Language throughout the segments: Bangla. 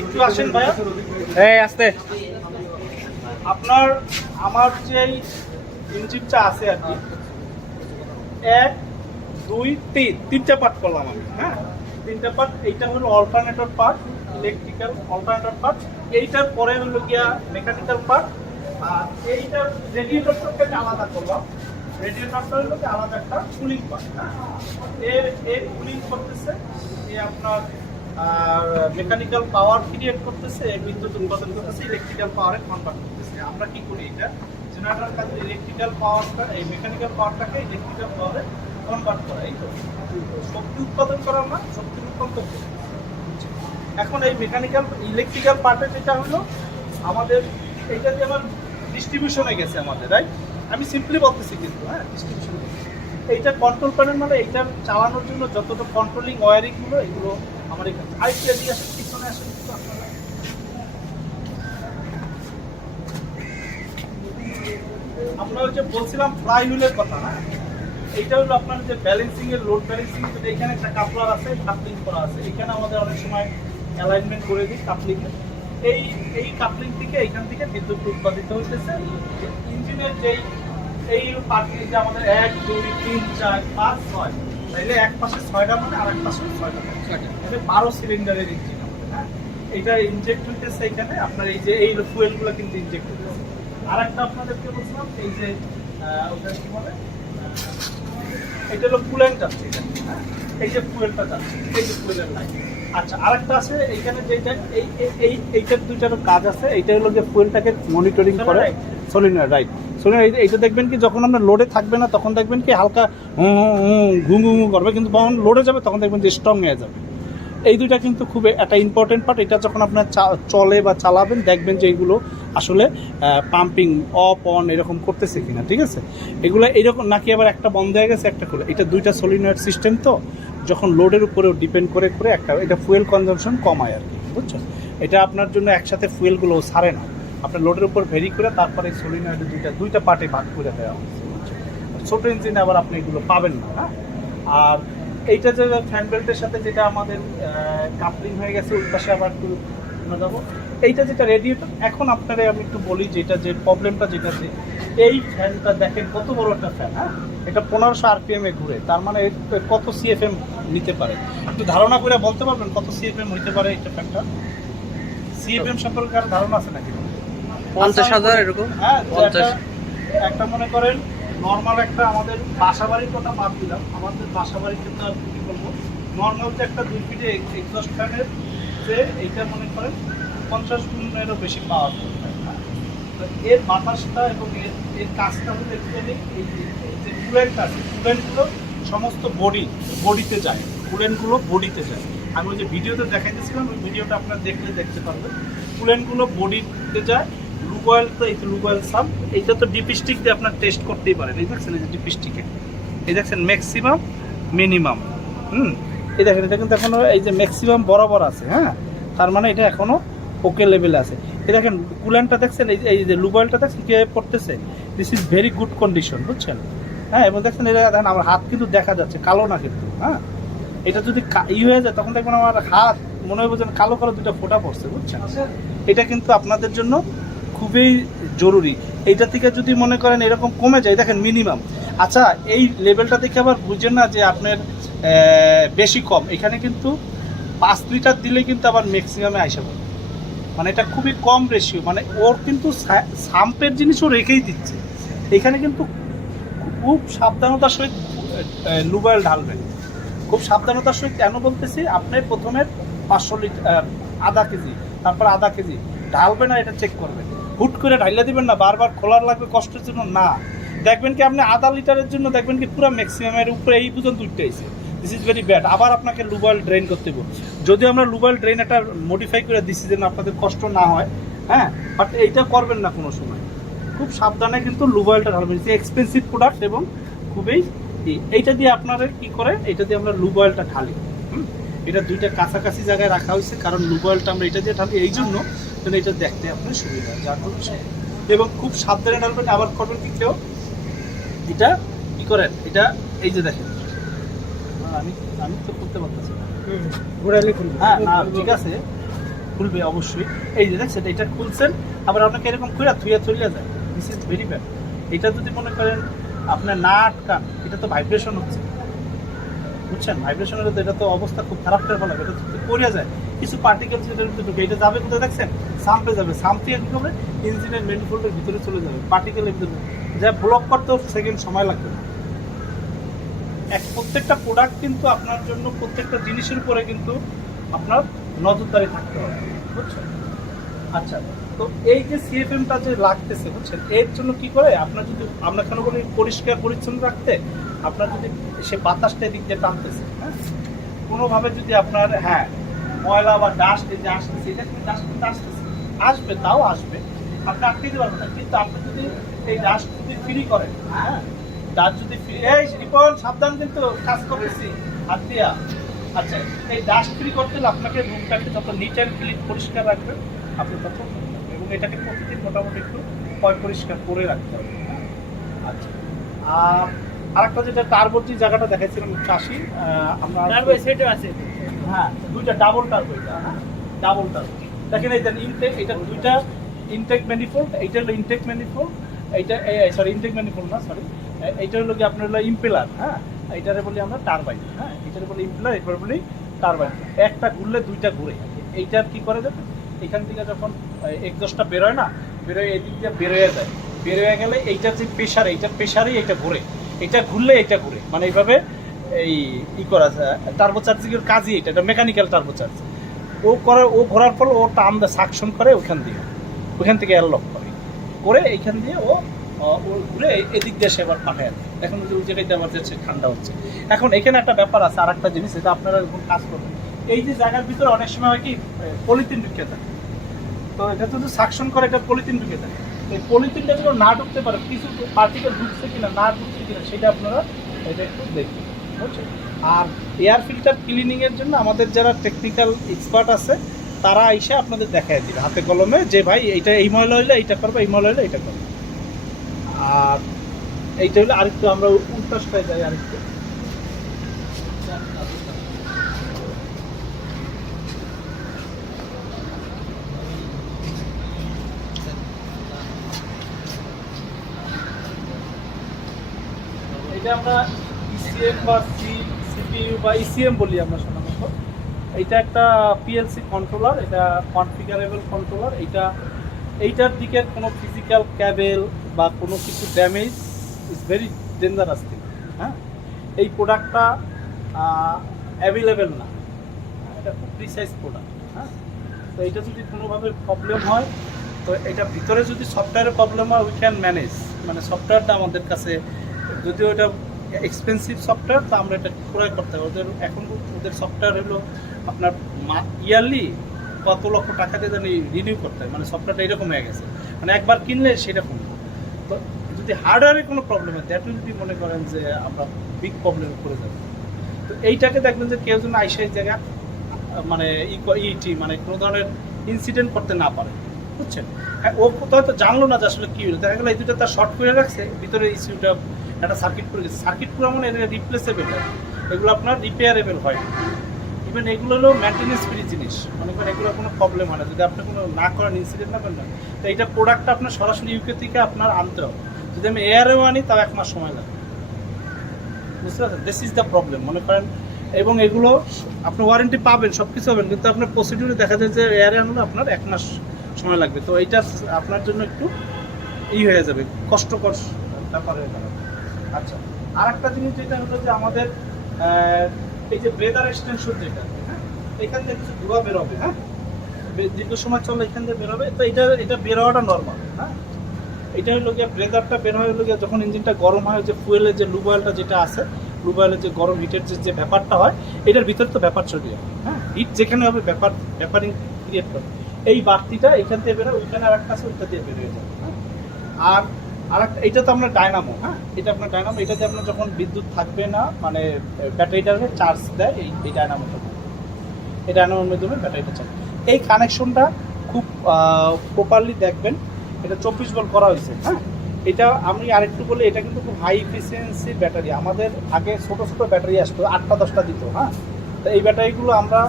একটু আসেন ভাইয়া, এই আসতে। আপনার আমার যে ইঞ্জিনটা আছে আর কি, 1 2 3 তিনটা পার্ট করলাম আমি। হ্যাঁ, তিনটা পার্ট। এইটা হলো alternator part, electrical alternator part. এইটার পরে হলো গিয়া মেকানিক্যাল পার্ট। আর এইটার রেডিয়েটরটাকে আলাদা করলাম। রেডিয়েটরটা হলো কি আলাদা একটা কুলিং পার্ট। হ্যাঁ, এর কুলিং করতেছে আপনার মেকানিক্যাল পাওয়ার ক্রিয়েট করতেছে, বিদ্যুৎ উৎপাদন করতেছে, ইলেকট্রিক্যাল পাওয়ারে কনভার্ট করতেছে। আমরা কি করি, এটা জেনারেটর কাজে ইলেকট্রিক্যাল পাওয়ারটা, এই মেকানিক্যাল পাওয়ারটাকে ইলেকট্রিক্যাল পাওয়ারে কনভার্ট করা। এই তো শক্তি উৎপাদন করা, না শক্তি উৎপন্ন করা। এখন এই মেকানিক্যাল ইলেকট্রিক্যাল পার্টে যেটা হলো আমাদের, এইটা দিয়ে আমার ডিস্ট্রিবিউশনে গেছে আমাদের, রাইট? আমি সিম্পলি বলতেছি কিন্তু, হ্যাঁ, ডিস্ট্রিবিউশন এইটা কন্ট্রোল প্যানেল, মানে এইটা চালানোর জন্য যতটা কন্ট্রোলিং ওয়ারিংগুলো, এগুলো আমার এখানে। আরেকটা দিয়ে আসেন, পিছনে আসেন কিন্তু আপনারা। আমরা ওই যে বলছিলাম ফ্লাই হুইলের কথা, না? এইটা হলো আপনার যে ব্যালেন্সিং এর, লোড ব্যালেন্সিং এর, এখানে একটা কাপলার আছে, কাপলিং করা আছে। এখানে আমাদের অনেক সময় অ্যালাইনমেন্ট করে দিই কাপলিং এর। এই কাপলিং থেকে এইখান থেকে বিদ্যুৎ উৎপাদিত হইতেছে ইঞ্জিনের যেই এই পার্টি, যে আমাদের 1 2 3 4 5 6, তাইলে এক পাশে 6টা মানে আর এক পাশে 6টা, মানে 12 সিলিন্ডারের ইঞ্জিন। হ্যাঁ, এটা ইনজেক্ট হইতেছে এখানে আপনার, এই যে এই ফুয়েলগুলো কিন্তু ইনজেক্ট হইতেছে। আর একটা আপনাদেরকে বলছিলাম, এই যে ওটা কি বলে, এটা হলো কুলেন্ট আছে এখানে। হ্যাঁ, এই যে ফুয়েলটা যাচ্ছে, এই যে ফুয়েলের লাইন। আচ্ছা, আরেকটা আছে এইখানে, যেটা এইটার দুইটারও কাজ আছে। এইটা হলো যে ফুয়েলটাকে মনিটরিং করে, সলিনয়েড, রাইট? সলিনয়েড এইটা দেখবেন কি, যখন আমরা লোডে থাকবে না তখন দেখবেন কি হালকা ঘুম ঘুম করবে, কিন্তু যখন লোডে যাবে তখন দেখবেন যে স্ট্রং হয়ে যাবে। এই দুইটা কিন্তু খুব একটা ইম্পর্টেন্ট পার্ট। এটা যখন আপনার চলে বা চালাবেন, দেখবেন যে এইগুলো আসলে পাম্পিং অফ অন এরকম করতেছে কিনা, ঠিক আছে? এগুলো এইরকম নাকি আবার একটা বন্ধ হয়ে গেছে একটা খুলে। এটা দুইটা সলিনয়েড সিস্টেম, তো যখন লোডের উপরেও ডিপেন্ড করে করে একটা, এটা ফুয়েল কনজাম্পশন কমায় আর কি, বুঝছেন? এটা আপনার জন্য একসাথে ফুয়েলগুলো ছাড়ে না, আপনার লোডের উপর ভেরি করে তারপরে সলিনয়েড দুইটা পার্টে ভাগ করে দেওয়া হচ্ছে, বুঝছেন? ছোটো ইঞ্জিনে আবার আপনি এগুলো পাবেন না। হ্যাঁ, আর এইটা যে ফ্যান বেল্টের সাথে যেটা আমাদের কাপলিং হয়ে গেছে, ওই পাশে আবার একটু যাবো। এইটা যেটা রেডিয়েটর, এখন আপনারা আমি একটু বলি যেটা যে প্রবলেমটা, যেটা যে এই ফ্যানটা দেখেন কত বড় একটা ফ্যান। হ্যাঁ, এটা 1500 RPM এ ঘুরে, তার মানে কত CFM নিতে পারে? একটু ধারণা করে বলতে পারবেন কত CFM হইতে পারে এটা ফ্যানটা? CFM সম্পর্কে আর ধারণা আছে নাকি? 50,000 এরকম। হ্যাঁ, একটা মনে করেন নর্মাল একটা, আমাদের বাসা বাড়ির কথা বাদ দিলাম, আমাদের বাসা বাড়ির কিন্তু আর কি বলবো, নর্মাল যে একটা 2 ফিটে এক্সস্ট ফ্যানের যে এইটা মনে করেন 50 গুণেরও বেশি পাওয়ার। এর বাতাসটা এবং এর কাজটা হলো অ্যাকচুয়ালি এই যে কুলেন্ট আছে, কুলেন্টগুলো সমস্ত বডিতে যায়, কুলেন্টগুলো বডিতে যায়। আমি ওই যে ভিডিওতে দেখাইতেছিলাম, ওই ভিডিওটা আপনারা দেখতে পারবেন। কুলেন্টগুলো বডিতে যায়। লুব অয়েল, তো এই তো লুব অয়েল সাম, এইটা তো ডিপস্টিক দিয়ে আপনার টেস্ট করতেই পারেন। এই দেখছেন, এই যে ডিপস্টিকে, এই দেখছেন ম্যাক্সিমাম মিনিমাম। এই দেখেন, এটা কিন্তু এখনো এই যে ম্যাক্সিমাম বরাবর আছে। হ্যাঁ, তার মানে এটা এখনো ওকে লেভেলে আছে। এই দেখেন কুলেন্টটা দেখছেন, এই যে লুব অয়েলটা দেখছেন কীভাবে পড়তেছে, this is very good condition, বুঝছেন? হ্যাঁ, এবং দেখছেন এটা দেখেন আমার হাত কিন্তু দেখা যাচ্ছে, কালো না কিন্তু। হ্যাঁ, এটা যদি হয়ে যায় তখন দেখবেন আমার হাত মনে হবে যেন কালো কালো দুটো ফোঁটা পড়ছে, বুঝছেন? এটা কিন্তু আপনাদের জন্য খুবই জরুরি। এইটা থেকে যদি মনে করেন এরকম কমে যায়, দেখেন মিনিমাম। আচ্ছা, এই লেভেলটা দেখে আবার বুঝেন না যে আপনার বেশি কম, এখানে কিন্তু 5 লিটার দিলে কিন্তু আবার ম্যাক্সিমামে আইসা পড়ে, মানে এটা খুবই কম রেশিও। মানে ওর কিন্তু সাম্পের জিনিসও রেখেই দিচ্ছে। এখানে কিন্তু খুব সাবধানতার সহিত লুব অয়েল ঢালবেন, খুব সাবধানতার সহিত। কেন বলতেছি, আপনি প্রথমে 500 লিটার, আধা কেজি, তারপর আধা কেজি ঢালবেন, না এটা চেক করবেন। হুট করে ঢাইলা দিবেন না, বারবার খোলার লাগবে কষ্টের জন্য না। দেখবেন কি আপনি আধা লিটারের জন্য দেখবেন কি পুরো ম্যাক্সিমামের উপরে এই পর্যন্ত উঠতে আইছে, দিস ইজ ভেরি ব্যাড। আবার আপনাকে লুব অয়েল ড্রেন করতে হবে। যদিও আমরা লুব অয়েল ড্রেন একটা মডিফাই করে দিচ্ছি যেন আপনাদের কষ্ট না হয়। হ্যাঁ, বাট এইটা করবেন না কোনো সময়, খুব সাবধানে কিন্তু লুব অয়েলটা ঢালবেন। এক্সপেন্সিভ প্রোডাক্ট এবং খুবই এইটা দিয়ে আপনারা কি করে, এটা দিয়ে আমরা লুব অয়েলটা ঢালি। এটা দুইটা কাছাকাছি জায়গায় রাখা হয়েছে, কারণ লুব অয়েলটা আমরা এটা দিয়ে ঢালি এই জন্য যেন এটা দেখতে আপনার সুবিধা, যার এবং খুব সাবধানে ঢালবেন। আবার করবেন কি কেউ এটা কি করেন, এটা এই যে দেখেন আমি আমি তো করতে পারতেছি না। ঘুরাইলে খুলবে। হ্যাঁ না ঠিক আছে, খুলবে অবশ্যই। এই যে দেখছেন এটা খুলছেন, আবার আপনাকে এরকম খুলে থুয়ে চলে যায়। This is very bad. এটা যদি মনে করেন আপনার না আটকান, এটা তো ভাইব্রেশন হচ্ছে, বুঝছেন? ভাইব্রেশন হলে তো এটা তো অবস্থা খুব খারাপ করে ফেলাবে। এটা যদি পড়ে যায় কিছু পার্টিকেলস এটার ভিতরে ঢুকে, এটা যাবে কোথায় দেখছেন? সাম্পে যাবে, সাম্প থেকে কী হবে ইঞ্জিনের ম্যানিফোল্ডের ভিতরে চলে যাবে, পার্টিকেলের ভিতরে যা ব্লক করতেও সেকেন্ড সময় লাগবে না। প্রত্যেকটা প্রোডাক্ট কিন্তু আপনার জন্য প্রত্যেকটা জিনিসের উপরে কিন্তু আপনার নজরদারি থাকতে হবে, বুঝছেন? আচ্ছা, তো এই যে সিএফএমটা যে লাগতেছে, বুঝছেন, এর জন্য কি করে আপনার যদি আমরা কেন বলি পরিষ্কার পরিচ্ছন্ন রাখতে, আপনার যদি সে বাতাসটা এদিক দিয়ে টানতেছে, হ্যাঁ, কোনোভাবে যদি আপনার হ্যাঁ ময়লা বা ডাস্ট এই যে আসতেছে, এটা কিন্তু ডাস্ট কিন্তু আসতেছে, আসবে, তাও আসবে, আপনি আটকে দিতে পারবেন না। কিন্তু আপনি যদি এই ডাস্ট যদি ফ্রি করেন, হ্যাঁ, ডাস্ট যদি ফ্রি, এই রিপন সাবধান কিন্তু কাজ করতেছি হাত দিয়া। আচ্ছা, এই ডাস্ট ফ্রি করতে হলে আপনাকে রুমটাকে যত নিট অ্যান্ড ক্লিন পরিষ্কার রাখবেন আপনি তত, এবং এটাকে প্রতিদিন মোটামুটি একটু পরিষ্কার করে রাখতে হবে। আচ্ছা, আর আরেকটা যেটা টার্বোর যে জায়গাটা দেখাইছিলাম চাষি, আমরা হ্যাঁ দুইটা ডাবল টার্বো, এটা হ্যাঁ ডাবল টার্বো। দেখেন এটা ইনটেক, এটা দুইটা ইনটেক ম্যানিফোল্ড, এইটা হলো ইনটেক ম্যানিফোল্ড, এইটা সরি ইনটেক ম্যানিফোল্ড না, সরি, এইটা হলো কি আপনার হলো ইম্পেলার, হ্যাঁ, এইটারে বলি আমরা টারবাইন, হ্যাঁ, এটারে বলি ইম্পেলার, এরপরে বলি টারবাইন। একটা ঘুরলে দুইটা ঘুরে। এইটার কি করে যাবে, এখান থেকে যখন এক্সস্টটা বেরোয় না, বেরোয় এদিক দিয়ে বেরোয় যায়, বেরোয় গেলে এইটার যে প্রেশার, এইটার প্রেশারেই এটা ঘুরে, এটা ঘুরলে এটা ঘুরে, মানে এইভাবে এই ই করা যায়। টার্বোচার্জিংয়ের কাজই এটা মেকানিক্যাল টার্বোচার্জ। ও করে, ও ঘোরার পর ও টান দেয়, সাকশন করে ওখান দিয়ে, ওখান থেকে অ্যানলক করে এইখান দিয়ে ও ঘুরে এদিক দিয়ে সে আবার পাঠায়। এখন ওই জায়গাটা আবার যাচ্ছে, ঠান্ডা হচ্ছে। এখন এখানে একটা ব্যাপার আছে, আর একটা জিনিস, এটা আপনারা এখন কাজ করবেন, এই যে জায়গার ভিতরে অনেক সময় হয় কি পলিথিন ঢুকে থাকে, তো এটা যদি সাকশন করে এটা পলিথিন ঢুকে থাকে, এই পলিথিনটা যেন না ঢুকতে পারে, কিছু পার্টিকেল ঢুকছে কিনা না ঢুকছে কিনা সেটা আপনারা এটা একটু দেখবেন, বুঝছেন? আর এয়ার ফিল্টার ক্লিনিংয়ের জন্য আমাদের যারা টেকনিক্যাল এক্সপার্ট আছে তারা এসে আপনাদের দেখায় দিবে হাতে কলমে, যে ভাই এইটা এই ময়লা হইলে এইটা করবে, এই ময়লা হইলে এইটা করবে। আর এইটা হইলে আরেকটু আমরা উল্টাসটায় যাই আরেকটু। এটা আমরা ইসিএম বা সিপিইউ বা ইসিএম বলি আমরা সাধারণত। এটা একটা পিএলসি কন্ট্রোলার, এটা কনফিগারেবল কন্ট্রোলার। এইটার দিকের কোনো ফিজিক্যাল ক্যাবেল বা কোনো কিছু damage is very dangerous thing, হ্যাঁ। এই প্রোডাক্টটা অ্যাভেলেবেল না, এটা খুব প্রিসাইজ প্রোডাক্ট, হ্যাঁ। তো এটা যদি কোনোভাবে প্রবলেম হয়, তো এটা ভিতরে যদি সফটওয়্যারের প্রবলেম হয় উই ক্যান ম্যানেজ, মানে সফটওয়্যারটা আমাদের কাছে, যদিও এটা এক্সপেন্সিভ সফটওয়্যার, তো আমরা এটা ক্রয় করতে হবে। এখন ওদের সফটওয়্যার হলো আপনার ইয়ারলি কত লক্ষ টাকা দিয়ে জানি রিনিউ করতে হয়, মানে সফটওয়্যারটা এরকম হয়ে গেছে, মানে একবার কিনলে সেটা কমবে। তো যদি হার্ডওয়্যারে কোনো প্রবলেম হয় দ্যাট উইল বি, মনে করেন যে আমরা বিগ প্রবলেমে পড়ে যাবো। তো এইটাকে দেখবেন যে কেউ যেন আইসা এই জায়গা মানে মানে কোনো ধরনের ইনসিডেন্ট করতে না পারে, বুঝছেন? হ্যাঁ, ও কোথাও তো জানলো না যে আসলে কী হলো, দেখা গেলো এই দুটো তার শর্ট করে রাখছে, ভিতরে ইস্যুটা একটা সার্কিট করে গেছে। সার্কিট পুরো মানে এটা রিপ্লেসেবল হয়, এগুলো আপনার রিপেয়ারেবল হয়। ইভেন এগুলো হলো মেনটেন্যান্স ফ্রি জিনিস, মনে করেন এগুলো কোনো প্রবলেম হয় না যদি আপনি কোনো না করেন, ইনসিডেন্ট না করেন না। তো এইটা প্রোডাক্টটা আপনার সরাসরি ইউকে থেকে আপনার আনতে হবে। যদি আমি এয়ারেও আনি তাও 1 মাস সময় লাগে, বুঝতে পারছেন? দিস ইজ দ্য প্রবলেম, মনে করেন। এবং এগুলো আপনি ওয়ারেন্টি পাবেন, সব কিছু পাবেন, কিন্তু আপনার প্রসিডিউরে দেখা যায় যে এয়ারে আনলে আপনার 1 মাস সময় লাগবে। তো এইটা আপনার জন্য একটু হয়ে যাবে, কষ্টকর ব্যাপার হয়ে যাবে। আচ্ছা, আর একটা জিনিস যেটা হলো যে আমাদের এই যে ব্রেদার এক্সটেনশন যেটা, হ্যাঁ, এখান থেকে কিছু ধোঁয়া বেরোবে, হ্যাঁ, দীর্ঘ সময় চলে এখান থেকে বেরোবে। তো এটা বের হওয়াটা নর্মাল, হ্যাঁ। এটা হলো গিয়ে ব্রেদারটা বের হয়ে হলো গিয়ে যখন ইঞ্জিনটা গরম হয়, যে ফুয়েলের যে লুব অয়েলটা যেটা আছে, লুব অয়েলের যে গরম হিটের যে ব্যাপারটা হয়, এটার ভিতরে তো ব্যাপার চলে যাবে, হ্যাঁ, হিট যেখানে হবে ব্যাপারিং ক্রিয়েট করে, এই বাড়তিটা এখান থেকে বেরোয়, ওইখানে আর একটা আছে ওইটা দিয়ে বেরিয়ে যাবে, হ্যাঁ। আর একটা, এটা তো আপনার ডায়নামো, হ্যাঁ, এটা আপনার ডায়নামো, এটাতে আপনার যখন বিদ্যুৎ থাকবে না, মানে ব্যাটারিটাকে চার্জ দেয় এই ডায়নামোটা, এই ডায়নামোর মাধ্যমে ব্যাটারিটা চার্জ। এই কানেকশনটা খুব প্রপারলি দেখবেন, এটা 24 ভোল্ট করা হয়েছে, হ্যাঁ। এটা আমি আরেকটু বলি, এটা কিন্তু খুব হাই এফিসিয়েন্সির ব্যাটারি। আমাদের আগে ছোট ছোট ব্যাটারি আসতো, 8টা-10টা দিত, হ্যাঁ। তো এই ব্যাটারিগুলো আমরা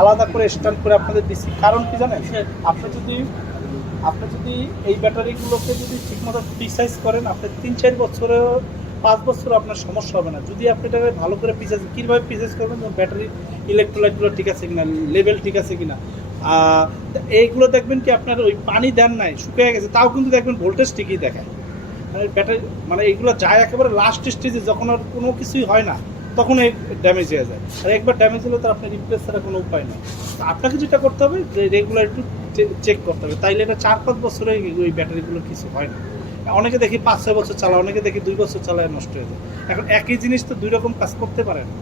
আলাদা করে স্ট্যান্ড করে আপনাদের দিচ্ছি। কারণ কি জানেন, আপনি যদি এই ব্যাটারিগুলোকে যদি ঠিকমতো প্রিসাইজ করেন, আপনি 3-4 বছরে 5 বছর আপনার সমস্যা হবে না। যদি আপনি এটাকে ভালো করে প্রিসাইজ, কীভাবে প্রিসাইজ করবেন, যেমন ব্যাটারির ইলেকট্রোলাইটগুলো ঠিক আছে কিনা, লেভেল ঠিক আছে কিনা, এইগুলো দেখবেন কি আপনার ওই পানি দেন নাই, শুকিয়ে গেছে, তাও কিন্তু দেখবেন ভোল্টেজ ঠিকই দেখায়। মানে ব্যাটারি মানে এইগুলো যায় একেবারে লাস্ট স্টেজে, যখন আর কোনো কিছুই হয় না, তখন এই ড্যামেজ হয়ে যায়। আর একবার ড্যামেজ হলে তো আপনার রিপ্লেস ছাড়া কোনো উপায় নেই। তো আপনাকে যেটা করতে হবে, যে রেগুলার একটু চেক করতে হবে। তাইলে এটা 4-5 বছরে ওই ব্যাটারিগুলো কিছু হয় না। অনেকে দেখি 5-6 বছর চালায়, অনেকে দেখি 2 বছর চালায় নষ্ট হয়ে যায়। এখন একই জিনিস তো 2 রকম কাজ করতে পারে না।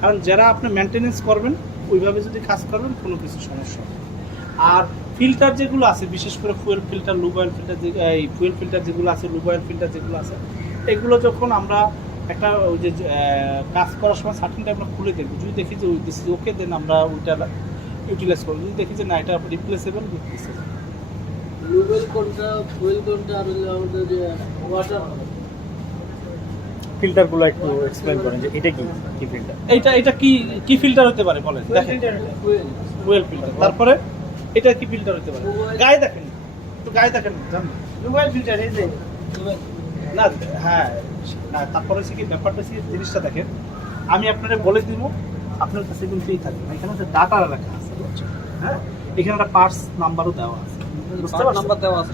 কারণ যারা আপনি মেনটেনেন্স করবেন, ওইভাবে যদি কাজ করবেন, কোনো কিছু সমস্যা হবে। আর ফিল্টার যেগুলো আছে, বিশেষ করে ফুয়েল ফিল্টার, লুব্রিকেন্ট ফিল্টার, এই ফুয়েল ফিল্টার যেগুলো আছে, লুব্রিকেন্ট ফিল্টার যেগুলো আছে, এগুলো যখন আমরা একটা ওই যে কাজ করার সময় সার্টেন টাইম আমরা খুলে দেখবো। যদি দেখি যে দিস ইজ ওকে, দেন আমরা ওইটা ইউটিলাইজ করবো। যদি দেখি যে না, এটা রিপ্লেসেবল, লুবেল কোনটা, ফুয়েল কোনটা, আর হলো আমাদের যে ওয়াটার ফিল্টারগুলো একটু এক্সপ্লেইন করেন যে এটা কি ফিল্টার? এটা কি ফিল্টার হতে পারে বলেন? দেখেন, ফুয়েল ফিল্টার। তারপরে এটা কি ফিল্টার হতে পারে? গায়ে দেখেন, একটু গায়ে দেখেন, জানেন লুবেল ফিল্টার, এই যে না। হ্যাঁ, তারপরে হচ্ছে কি ব্যাপারটা হচ্ছে, জিনিসটা দেখেন, আমি আপনারা বলে দিব, আপনার কাছে কিন্তু এই থাকবে না। এখানে হচ্ছে ডাটা লেখা আছে, বুঝছেন? হ্যাঁ, এখানে একটা পার্টস নাম্বারও দেওয়া আছে, বুঝতে পারছেন? নাম্বার দেওয়া আছে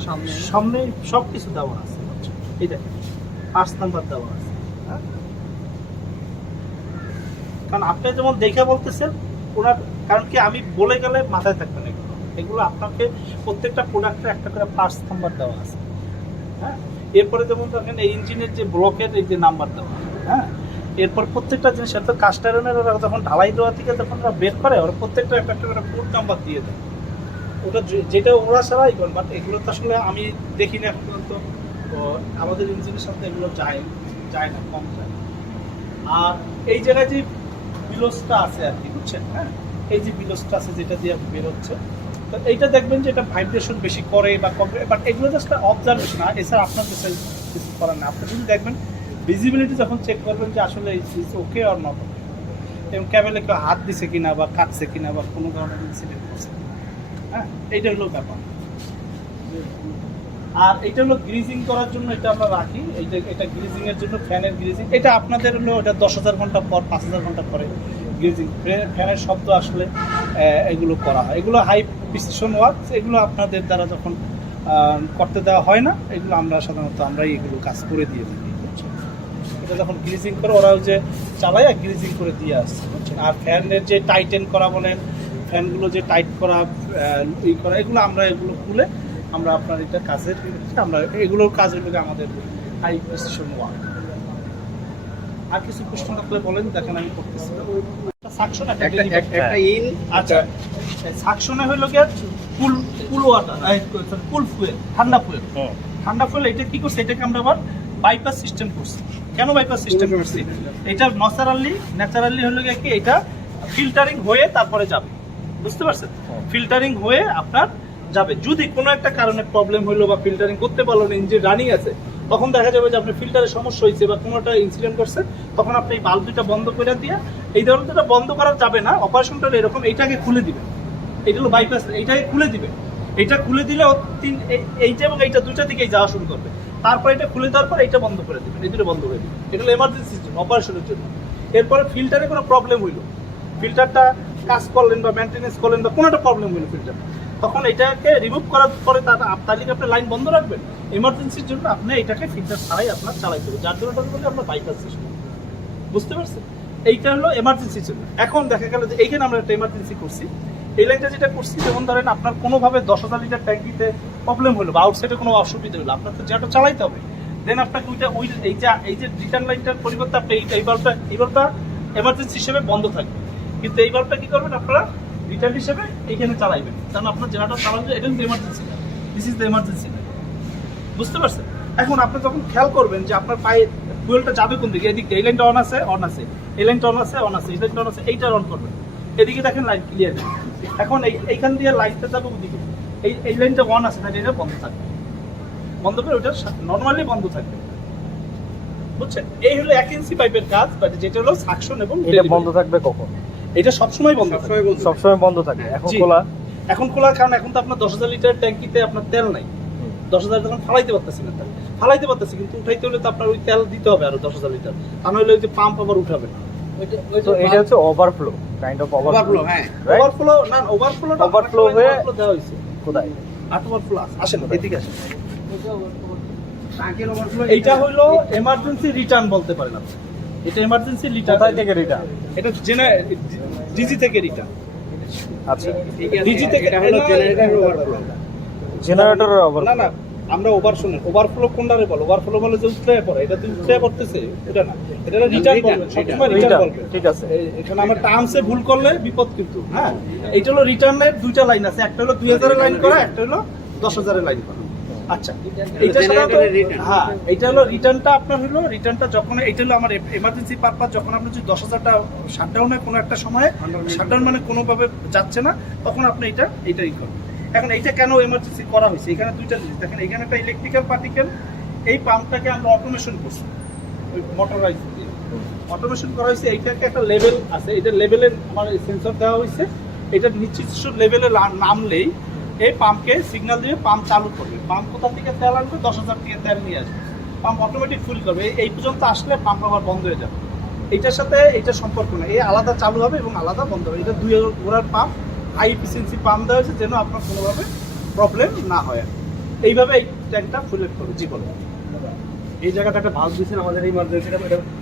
সামনে সব কিছু দেওয়া আছে, বুঝছেন? এই দেখেন, পার্টস নাম্বার দেওয়া আছে, হ্যাঁ। কারণ আপনি যেমন দেখে বলতেছেন, ওনার কারণ কি, আমি বলে গেলে মাথায় থাকবে না। এগুলো আপনাকে প্রত্যেকটা প্রোডাক্টে একটা করে পার্টস নাম্বার দেওয়া আছে, হ্যাঁ। এরপরে যেমন দেখেন, এই ইঞ্জিনের যে ব্লকের এই যে নাম্বার দেওয়া, হ্যাঁ। এরপর প্রত্যেকটা জিনিস, তো কাস্টারনের ওরা যখন ঢালাই দেওয়া থেকে যখন ওরা বের করে, ওরা প্রত্যেকটা একটা একটা করে কোড নাম্বার দিয়ে দেয়। ওটা যেটা ওরা ছাড়াই করেন, বাট এগুলো তো আসলে আমি দেখি না এখন পর্যন্ত। তো আমাদের ইঞ্জিনের সাথে এগুলো যায় না, কম যায়। আর এই জায়গায় যে বিলসটা আছে আর কি, বুঝছেন? হ্যাঁ, এই যে বিলসটা আছে যেটা দিয়ে বেরোচ্ছে, তো এইটা দেখবেন যে এটা ভাইব্রেশন বেশি করে বা কম করে, বাট এগুলো জাস্ট অবজারভেশন, আর এছাড়া আপনার কিছু করার না। আপনি যদি দেখবেন ভিজিবিলিটি যখন চেক করবেন যে আসলে ওকে আর নট, এবং ক্যাবেলে কেউ হাত দিছে কিনা বা কাটছে কিনা বা কোনো ধরনের ইনসিডেন্ট করছে, হ্যাঁ, এইটা হলো ব্যাপার। আর এটা হলো গ্রিজিং করার জন্য, এটা আমরা রাখি। এটা গ্রিজিং এর জন্য, ফ্যানের গ্রিজিং। এটা আপনাদের হলো এটা 10,000 ঘন্টা পর, 5,000 ঘন্টা পরে গ্রিজিং, ফ্যানের শব্দ আসলে এগুলো করা হয়। এগুলো হাই প্রিসিশন ওয়ার্কস, এগুলো আপনাদের দ্বারা যখন করতে দেওয়া হয় না, এগুলো আমরা সাধারণত আমরাই এগুলো কাজ করে দিয়ে থাকি, বুঝছেন? এটা যখন গ্রিজিং করে, ওরা যে চালায় গ্রিজিং করে দিয়ে আসছে, বুঝছেন? আর ফ্যানের যে টাইটেন করা বলেন, ফ্যানগুলো যে টাইট করা, ই করা, এগুলো আমরা এগুলো খুলে আমরা আপনার এটা কাজের, আমরা এগুলোর কাজ হলো আমাদের হাই প্রিসিশন ওয়ার্ক। আর কিছু প্রশ্ন থাকলে বলেন, দেখেন আমি করতেছি। সাকশন একটা ইন, আচ্ছা, সাকশনে হলো গিয়ে কুল ওয়াটার, কুল ফুয়েল, ঠান্ডা ফুয়েল। ঠান্ডা ফুয়েল এটা কি করছে, এটাকে আমরা আবার বাইপাস সিস্টেম করছি। কেন বাইপাস সিস্টেম করছি? এটা ন্যাচারালি হলো গিয়ে কি, এটা ফিল্টারিং হয়ে তারপরে যাবে, বুঝতে পারছেন? ফিল্টারিং হয়ে আপনার যাবে। যদি কোনো একটা কারণে প্রবলেম হলো বা ফিল্টারিং করতে পারলো না, ইঞ্জিন রানিং আছে, তখন দেখা যাবে যে আপনার ফিল্টারের সমস্যা হয়েছে বা কোনো একটা ইনসিডেন্ট করছে, তখন আপনি এই বাল্ব দুটা বন্ধ করে দিয়ে, এই ধরনের দুটা বন্ধ করা যাবে না, অপারেশনটা এরকম, এইটাকে খুলে দিবেন। এইটা হলো বাইপাস, এইটাকে খুলে দিবেন। এইটা খুলে দিলে এইটা এবং এইটা দুইটা দিকেই যাওয়া শুরু করবে। তারপর এটা খুলে দেওয়ার পর এইটা বন্ধ করে দেবেন, এই দুটো বন্ধ করে দেবেন। এটা হলো এমার্জেন্সির জন্য, অপারেশনের জন্য। এরপরে ফিল্টারে কোনো প্রবলেম হইলো, ফিল্টারটা কাজ করলেন বা মেনটেনেন্স করলেন বা কোনো একটা প্রবলেম হইলো ফিল্টার, তখন এটাকে রিমুভ করার পরে তাহলে আপনি লাইন বন্ধ রাখবেন। এমার্জেন্সির জন্য আপনি এটাকে ফিল্টার ছাড়াই আপনার চালাইতে হবে, যার জন্য বলি আমরা বাইপাস সিস্টেম, বুঝতে পারছেন? এইটা হলো এমার্জেন্সির জন্য। এখন দেখা গেল যে এইখানে আমরা একটা এমার্জেন্সি করছি, এই লাইনটা যেটা করছি, যেমন ধরেন আপনার কোনোভাবে 10,000 লিটার ট্যাঙ্কিতে প্রবলেম হলো বা আউটসাইডে কোনো অসুবিধা হলো, আপনার তো যেটা চালাইতে হবে। দেন আপনাকে এই যে রিটার্ন লাইনটার পরিবর্তে আপনি এই বাল্বটা এমার্জেন্সি হিসেবে বন্ধ থাকবে, কিন্তু এই বাল্বটা কি করবেন আপনারা রিটার্ন হিসেবে এইখানে চালাইবেন, কারণ আপনার যেটা চালাবেন এটা কিন্তু এমার্জেন্সি না, দিস ইজ দ্য এমার্জেন্সি, বুঝতে পারছেন? এখন আপনি যখন খেয়াল করবেন যে আপনার পায়ে ফুয়েলটা যাবে কোন দিকে, এদিকে এই লাইনটা অন আছে, এই লাইনটা অন আছে, এই লাইনটা অন আছে, এইটা অন করবেন, এদিকে দেখেন লাইন ক্লিয়ার। এখন এইখান দিয়ে লাইটটা যাবে ওদিকে, এই লাইনটা অন আছে, তাই এটা বন্ধ থাকবে। বন্ধ করে ওটা নর্মালি বন্ধ থাকবে, বুঝছেন? এই হলো 1 ইঞ্চি পাইপের কাজ, বাট যেটা হলো সাকশন এবং এটা delivery। বন্ধ থাকবে কখন? এটা সবসময় বন্ধ থাকবে। সবসময় বন্ধ থাকবে। এখন জি। খোলা? এখন খোলার কারণ এখন তো আপনার 10,000 লিটার ট্যাঙ্কিতে আপনার তেল নাই। 10,000 তখন ফালাইতে পারতেছি না, তেল ফালাইতে পারতেছি, কিন্তু উঠাইতে হলে তো আপনার ওই তেল দিতে হবে আরো 10,000 লিটার, তা নইলে ওই যে পাম্প আবার উঠাবে না। তো এটা হচ্ছে ওভারফ্লো, কাইন্ড অফ ওভারফ্লো। হ্যাঁ ওভারফ্লো না, ওভারফ্লো Overflow হয়ে- দেওয়া হয়েছে। কোথায়? আট ওভারফ্লো আসেন, এদিকে আসেন। টাঙ্কির ওভারফ্লো এইটা হলো এমার্জেন্সি রিটার্ন বলতে পারেন আপনি। এটা এমার্জেন্সি রিটার্ন। কোথায় থেকে রিটার্ন? এটা ডিজি থেকে রিটার্ন। আচ্ছা, ডিজি থেকে এটা হলো জেনারেটর ওভারফ্লো। জেনারেটরের না ওভারফ্লো। না, আমরা ওভারফ্লো কোনটারে বলো? ওভারফ্লো বলে যে উঠতে পড়ে, এটা তুই উঠতে পড়তেছে, এটা না, এটা রিটার্ন বলবে, সবসময় রিটার্ন রিটার্ন, বলবে। ঠিক আছে। এখানে আমার টার্মসে ভুল করলে বিপদ কিন্তু, হ্যাঁ। এইটা হলো রিটার্নের দুইটা লাইন আছে, একটা হলো 2000 এর লাইন করা, একটা হলো 10,000 এর লাইন করা। আচ্ছা, এইটা সাধারণত হ্যাঁ, এইটা হলো রিটার্নটা আপনার হলো রিটার্নটা যখন, এইটা হলো আমার এমার্জেন্সি পারপাস, যখন আপনি যদি 10,000টা শাটডাউন হয় কোনো একটা সময়, শাটডাউন মানে কোনোভাবে যাচ্ছে না, তখন আপনি এইটাই করেন। এখন এইটা কেন এমার্জেন্সি করা হয়েছে? এখানে দুইটা জিনিস দেখেন, এখানে একটা ইলেকট্রিক্যাল পার্টিকেল, এই পাম্পটাকে আমরা অটোমেশন করছি, ওই মোটরাইজ দিয়ে অটোমেশন করা হয়েছে। এইটাকে একটা লেভেল আছে, এটা লেভেলের আমার সেন্সর দেওয়া হয়েছে, এটা নির্দিষ্ট লেভেলে নামলেই এই পাম্পকে সিগন্যাল দিয়ে পাম্প চালু করবে। পাম্প কোথা থেকে তেল আনবে? 10,000 থেকে তেল নিয়ে আসবে, পাম্প অটোমেটিক ফুল করবে। এই পর্যন্ত আসলে পাম্প আবার বন্ধ হয়ে যাবে। এইটার সাথে এইটা সম্পর্ক না, এই আলাদা চালু হবে এবং আলাদা বন্ধ হবে। এটা 2 ঘোড়ার পাম্প, হাই এফিসিয়েন্সি পাম্প দেওয়া হয়েছে যেন আপনার কোনোভাবে প্রবলেম না হয়। এইভাবে এই ট্যাঙ্কটা ফুল করবে। জি বলো। এই জায়গাটা একটা ভালভ দিয়েছেন আমাদের ইমার্জেন্সিটা,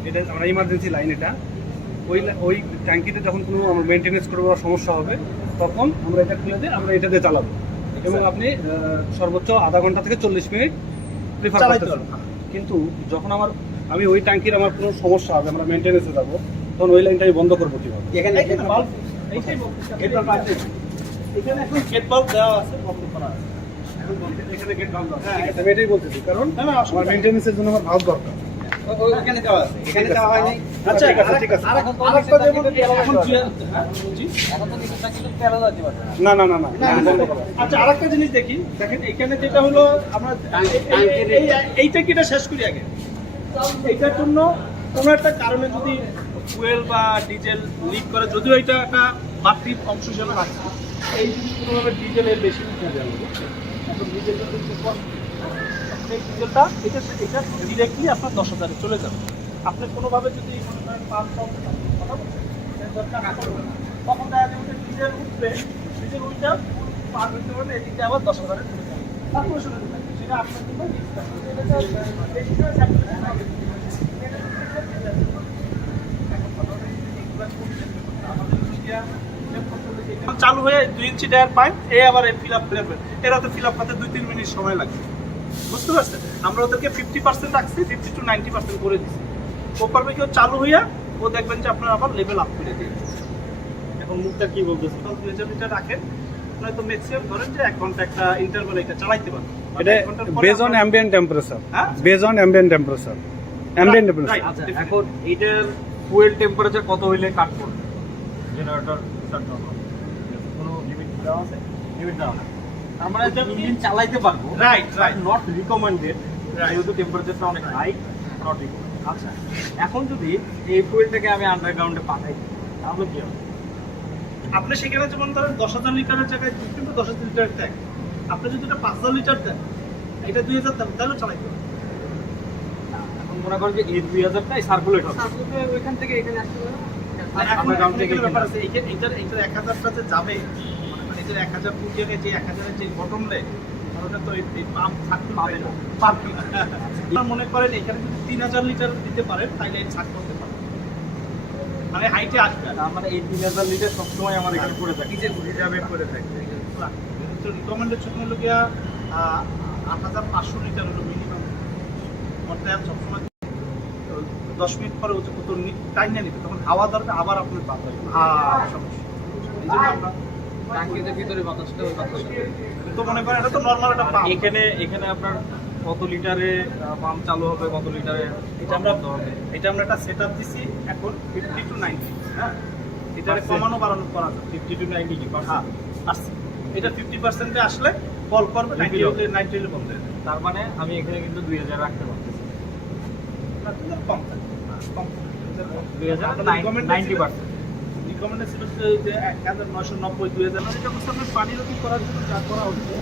এটা আমরা ইমার্জেন্সি লাইন, এটা ওই ট্যাঙ্কিতে যখন কোনো আমরা মেনটেনেন্স করবো বা সমস্যা হবে, তখন আমরা এটা খুলে দিয়ে আমরা এটা দিয়ে চালাবো। এবং আপনি সর্বোচ্চ আধা ঘন্টা থেকে 40 মিনিট প্রিফার চালাইতে করতে পারবেন। কিন্তু যখন আমি ওই ট্যাঙ্কির আমার কোনো সমস্যা হবে, আমরা মেনটেনেন্সে যাবো, তখন ওই লাইনটা আমি বন্ধ করবো কীভাবে? এখানে বাল্ব, এইটাই বলতেছি। এখানে এখন গেট বাল্ব দেওয়া আছে, বন্ধ করা আছে। এখানে গেট ভালভ আছে, হ্যাঁ, ঠিক আছে, আমি এটাই বলতেছি, কারণ না, না, আমার অসুবিধা নেই। মেনটেনেন্সের জন্য আমার ভালভ দরকার। এখানে দেওয়া আছে, এখানে দেওয়া হয়নি। আচ্ছা, ঠিক আছে, ঠিক আছে। আরেকটা যেমন এখন জি। এখন তো নিচে থাকিলে তেল দিতে পারবে না। না না না না, বন্ধ করো। আচ্ছা, আরেকটা জিনিস দেখি, দেখেন এখানে যেটা হলো আমরা এইটা কি এটা শেষ করি আগে। এইটার জন্য কোনো একটা কারণে যদি ফুয়েল বা ডিজেল লিক করে, যদিও এটা একটা বাড়তি অংশ হিসেবে রাখছে, এই যদি কোনোভাবে ডিজেলের বেশি উঠে যাবে, এখন ডিজেল যদি একটু কষ্ট, এই ডিজেলটা এটা ডিরেক্টলি আপনার 10,000-এ চলে যাবে। আপনি কোনোভাবে যদি মনে করেন পাম্প কথা বলছেন, দরকার না করবেন, তখন দেখা যাবে যে ডিজেল উঠবে, ডিজেল উঠে পার হইতে পারলে এদিকে আবার 10,000-এ চলে যাবে। তারপরে শুনে দেবেন, সেটা আপনার জন্য risk আছে। চালু হয়ে 2 ইঞ্চি টায়ার পাইপ এই আবার ফিল আপ করবে, এরা তো ফিল আপ করতে 2-3 মিনিট সময় লাগবে, বুঝতে পারছেন? আমরা ওদেরকে 50% রাখছি, 50 to 90% করে দিচ্ছি। ও পারবে কেউ চালু হইয়া, ও দেখবেন যে আপনার আবার লেভেল আপ করে দিয়ে এখন মুখটা কি বলতেছে, 2,000 লিটার রাখেন, নয়তো ম্যাক্সিমাম ধরেন যে 1 ঘন্টা একটা ইন্টারভ্যাল এটা চালাইতে পারবেন। এটা base on ambient temperature, base on ambient temperature, ambient temperature. আচ্ছা, এখন এইটার ফুয়েল টেম্পারেচার কত হইলে কাট করবে জেনারেটর শাটডাউন হবে? কোনো লিমিট দেওয়া আছে? লিমিট দেওয়া না, আমরা যে ইঞ্জিন চালাইতে পারবো, right right not recommended, Right. যেহেতু টেম্পারেচারটা অনেক হাই, নট রিকমেন্ডেড। আচ্ছা, এখন যদি এই ফুয়েলটাকে আমি আন্ডারগ্রাউন্ডে পাঠাই, তাহলে কি হবে? আপনি সেখানে যেমন ধরেন 10,000 লিটারের জায়গায় কিন্তু 10,000 লিটার ট্যাঙ্ক, আপনি যদি এটা 5,000 লিটার দেন, এটা 2,000 দেন, তাহলে চালাইতে হবে। এখন মনে করেন যে এই 2000টাই সার্কুলেট হবে, ওইখান থেকে এখানে আসতে পারবে। এখন Underground থেকে এখানে ব্যাপার কিনা। আছে, এইটার 1000টা যে যাবে, মানে এটার 1000 ফুট জায়গায় যে 1000-এর যে বটম লে, ওটা তো এই পাম্প থাকতে পাবে না, পারবে না। আপনারা মনে করেন এখানে যদি 3,000 লিটার দিতে পারেন, তাহলে এটা ছাড় করতে পারবে, মানে হাইটে আসবে না। তার মানে এই 3000 লিটার সবসময় আমার এখানে পড়ে থাকে। হিসাবে করে থাকবে। তো রিকমেন্ডেশন হলো গিয়া 8,500 লিটার হলো মিনিমাম। অর্থাৎ সবসময় 10 মিনিট পরে ও তো টাইম নিয়ে নিবে, তখন হাওয়া দরকার, আবার আপনার বাদ লাগবে। সমস্যা, এই জন্য আমরা টাঙ্কিতে ভিতরে বাতাসটা ওই বাতাসটা তো মনে করেন এটা তো নর্মাল একটা পাম্প। এখানে আপনার কত লিটারে পাম্প চালু হবে, কত লিটারে এটা আমরা একটা সেটআপ দিছি এখন 50 to 90, হ্যাঁ, এটারে কমানো বাড়ানো করা যায়। 50 to 90 কি হ্যাঁ, আসছে। এটা 50% আসলে কল করবে, 90 হলে বন্ধ হয়ে যাবে। তার মানে আমি এখানে কিন্তু 2000 রাখতে পারতেছি। না, 2000 কম থাকে। কম থাকে, 2000 কম। 90%। রিকমেন্ডেড ছিল যে 1990, 2000 এটা হচ্ছে আপনার পানি রোধী করার জন্য যা করা হচ্ছে।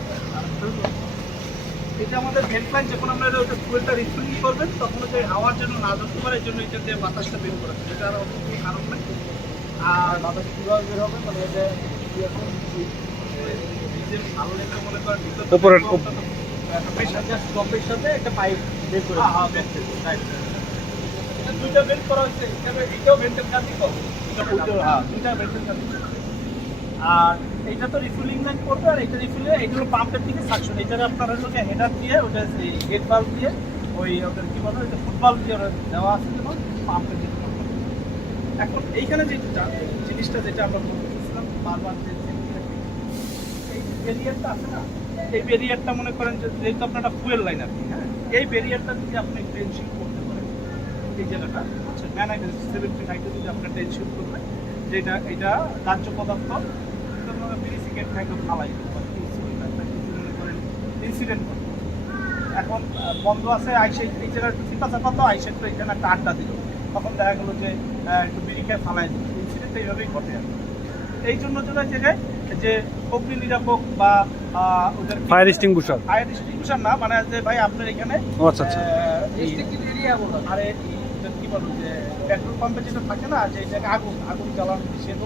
এটা আমাদের হেল্পলাইন, যখন আমরা ওটা ফুয়েলটা রিফিলিং করবেন তখন ওই হাওয়ার জন্য না ধরতে পারে, এই জন্য এটা দিয়ে বাতাসটা বের করা হচ্ছে। এটা আর অন্য কোনো কারণ নাই। আর বাতাস কিভাবে বের হবে মানে এটা নিজের ভালো লেগে মনে করেন উপরের পাম্পের সাথে একটা পাইপ বের করে এটা দুইটা বেন্ট করা হয়েছে, এটাও বেন্টের কাজই করবে। দুইটা বেন্টের কাজই করবে। আর এইটা তো রিফিলিং লাইন করবে, আর এটা রিফিলে এইটা হলো পাম্পের দিকে সাকশন। এটারে আপনার হলো হেডার দিয়ে ওটা হেড বাল্ব দিয়ে ওই ওদের কি বলে ওই ফুটবল দিয়ে ওরা দেওয়া আছে যেমন পাম্পের দিকে। এখন এইখানে যেটা জিনিসটা যেটা আমরা বলতেছিলাম বারবার যে এই ব্যারিয়ারটা আছে না, এই ব্যারিয়ারটা মনে করেন যে যেহেতু আপনার একটা ফুয়েল লাইন আর কি, হ্যাঁ, এই ব্যারিয়ারটা যদি আপনি টেনশন করতে পারেন, এই জায়গাটা হচ্ছে ম্যানাইট 79 যদি আপনার টেনশন করবেন, যেটা এটা দাহ্য পদার্থ বিরিসিকেট খাইতে ফালাই মনে করেন ইনসিডেন্ট করবে। এখন বন্ধ আছে আইসে এই জায়গায় একটু চিন্তা চাপা তো আইসে একটু এখানে একটা আড্ডা দিল, তখন দেখা গেলো যে একটু বিড়ি খেয়ে ফালাই দিল। ইনসিডেন্ট এইভাবেই ঘটে আর কি। এই জন্য যেটা জায়গায় যে অগ্নি নিরাপক বা ওদের ফায়ার এক্সটিংগুইশার না, মানে যে ভাই আপনার এখানে ও আচ্ছা আচ্ছা আরে কি বলবো যে পেট্রোল পাম্পে যেটা থাকে না যে এই জায়গায় আগুন জ্বালানো নিষেধ,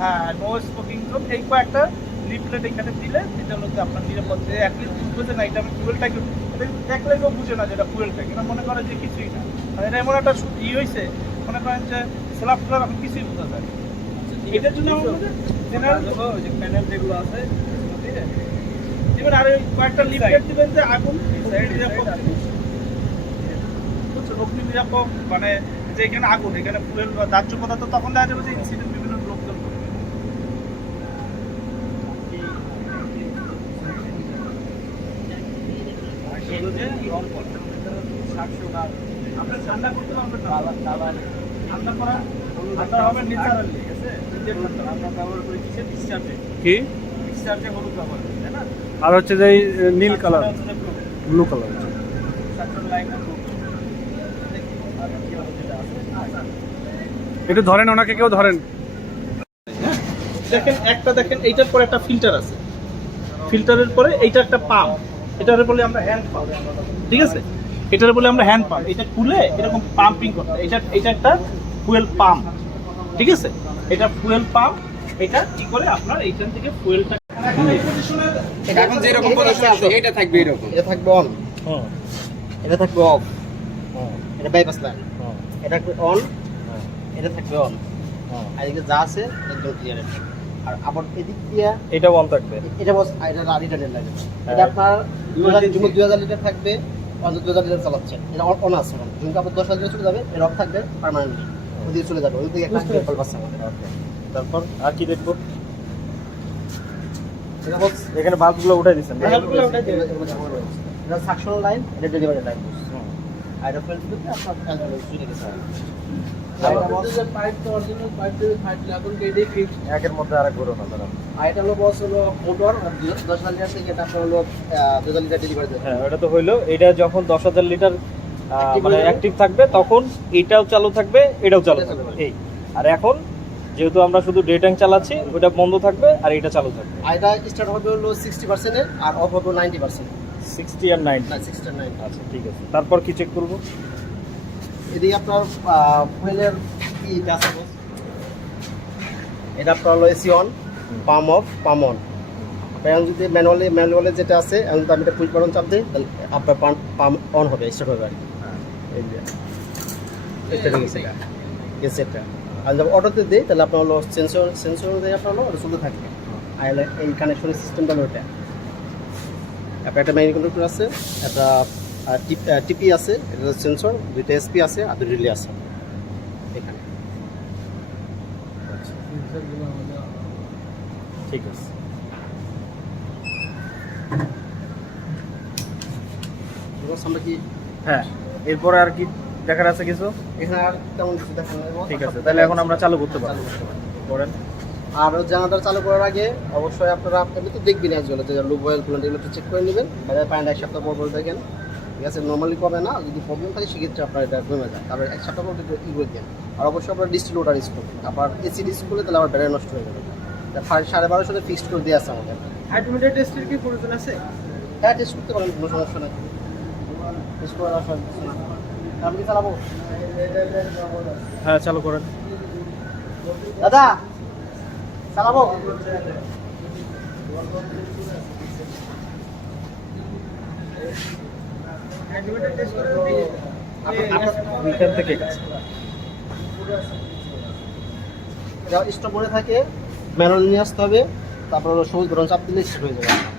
হ্যাঁ, নো স্মোকিং জোন, এই কয়েকটা লিফলেট এখানে দিলে এটা হলো যে আপনার নিরাপদ, যে অ্যাটলিস্ট বুঝবে না এটা আমি ফুয়েলটাকে দেখলে কেউ বুঝে না যেটা ফুয়েলটাকে, এটা মনে করে যে কিছুই না। আর এটা এমন একটা ই হয়েছে মনে করেন যে স্ল্যাব ট্লাব এখন কিছুই বোঝা যায়। এটার জন্য জেনারেল যে প্যানেল যেগুলো আছে এবার আর ওই কয়েকটা লিফলেট দিবেন যে আগুন নিরাপদ, অগ্নি নিরাপক, মানে যে এখানে আগুন, এখানে ফুয়েল বা দাহ্য পদার্থ, তখন দেখা যাবে যে ইনসিডেন্ট বিভিন্ন লোকজন করবে। আপনি ঠান্ডা করতে পারবেন না, ঠান্ডা করা ঠান্ডা হবে ন্যাচারালি, ঠিক আছে? আমরা ব্যবহার করি কিসের ডিসচার্জে, কি ডিসচার্জে হলুদ ব্যবহার করি, তাই না? আর হচ্ছে যে এই নীল colour blue colour suction line একটু ধরেন, ওনাকে কেউ ধরেন। দেখেন একটা দেখেন এইটার পরে একটা ফিল্টার আছে, ফিল্টারের পরে এইটা একটা পাম্প, এটারে বলে আমরা হ্যান্ড পাম্প, ঠিক আছে? এটারে বলে আমরা হ্যান্ড পাম্প। এটা খুলে এরকম পাম্পিং করতে, এটা একটা ফুয়েল পাম্প, ঠিক আছে? এটা ফুয়েল পাম্প, এটা কি করে আপনার এইখান থেকে ফুয়েলটা এখন এই পজিশনে এখন যেরকম পজিশন আছে এটা থাকবে এরকম, এটা থাকবে অন, এটা থাকবে অফ, এটা বাইপাস লাইন, এটা থাকবে অন, এটা থাকবে অন, আর এদিকে যা আছে একদম ক্লিয়ার আছে। আর আবার এদিক দিয়ে এটা অন থাকবে, এটা বস এটা লিটারের লাগে, এটা আপনার 2000 লিটার থাকবে, 2000 লিটার চালাচ্ছে, এটা অন আছে, যখন আপনার 10,000 লিটার চলে যাবে এটা অফ থাকবে পার্মানেন্টলি, ওদিকে চলে যাবে, ওদিকে একটা কল পাচ্ছে আমাদের। তারপর আর কি দেখবো? এটা বস এখানে বাল্বগুলো উঠাই দিচ্ছেন, এটা সাকশন লাইন, এটা ডেলিভারি লাইন, আর এটা ফেল দিতে আপনার অ্যালকোহল চলে গেছে। পাইপ তো অরিজিনাল পাইপ দিয়ে ফাইট এখন কেডি ফিক্স। একের মধ্যে আরেক ঘুরো না তারা। আর এটা হলো বস হলো মোটর 10,000 লিটার থেকে এটা আপনার হলো 2000 লিটার ডেলিভারি দেবে। হ্যাঁ, ওটা তো হইলো। এটা যখন 10,000 লিটার মানে অ্যাক্টিভ থাকবে তখন এটাও চালু থাকবে, এটাও চালু থাকবে এই। আর এখন যেহেতু আমরা শুধু ডে ট্যাঙ্ক চালাচ্ছি, ওটা বন্ধ থাকবে আর এটা চালু থাকবে। আর এটা স্টার্ট হবে হলো 60% এর আর অফ হবে 90%। 60 আর 90। না 60 আর 90। আচ্ছা ঠিক আছে। তারপর কি চেক করবো? এদিকে আপনার ফুয়েলের ইটা আছে বস, এটা আপনার হলো AC on, palm of, palm on. এখন যদি ম্যানুয়ালি যেটা আছে, এখন যদি আমি এটা পুশ বাটন চাপ দিই তাহলে আপনার পাম অন হবে, স্টার্ট হবে আর কি। এই যে এটা গেছে গেছে এটা। আর যখন অটোতে দিই তাহলে আপনার হলো সেন্সর দিয়ে আপনার হলো ওটা চলতে থাকবে। আর এই কানেকশনের সিস্টেমটা হলো ওটা। আপনার একটা ম্যানুয়াল কন্ট্রোল আছে, একটা টিপি আছে, এটা সেন্সর, দুইটা এসপি আছে আর দুটো রিলে আছে এখানে। ঠিক আছে। আমরা কি হ্যাঁ, এরপরে আর কি দেখার আছে কিছু? এখানে আর তেমন কিছু দেখা নেই। ঠিক আছে, তাহলে এখন আমরা চালু করতে পারবো। করেন। আর জেনারেটর চালু করার আগে অবশ্যই আপনারা এমনি তো দেখবেন অ্যাজুয়াল যে লুব অয়েল কুলেন্ট এগুলো একটু চেক করে নেবেন, বাইরে পানি 1 সপ্তাহ পর দেখেন, ঠিক আছে? নর্মালি কমে না, যদি প্রবলেম থাকে সেক্ষেত্রে আপনার এটা কমে যায়, তারপরে 1 সপ্তাহ পর একটু ই করে দেন। আর অবশ্যই আপনার ডিস্টিল ওয়াটার ইউজ করবেন, আবার এসিড ইউজ করলে তাহলে আবার ব্যাটারি নষ্ট হয়ে যাবে। 1250 ফিক্সড করে দিয়ে আছে আমাদের। হাইড্রোমিটার টেস্টের কি প্রয়োজন আছে? হ্যাঁ, টেস্ট করতে পারেন, কোনো সমস্যা নেই, টেস্ট করে আসা। আমি কি চালাবো হ্যাঁ চালু করেন। দাদা? চালাবো? হাইড্রোমিটার টেস্ট করে দিই। ওইখান থেকে কাজ। স্টপ করে থাকে ম্যানুয়াল নিয়ে আসতে হবে, তারপর সবুজ বাটন চাপ দিলে স্টার্ট হয়ে যাবে।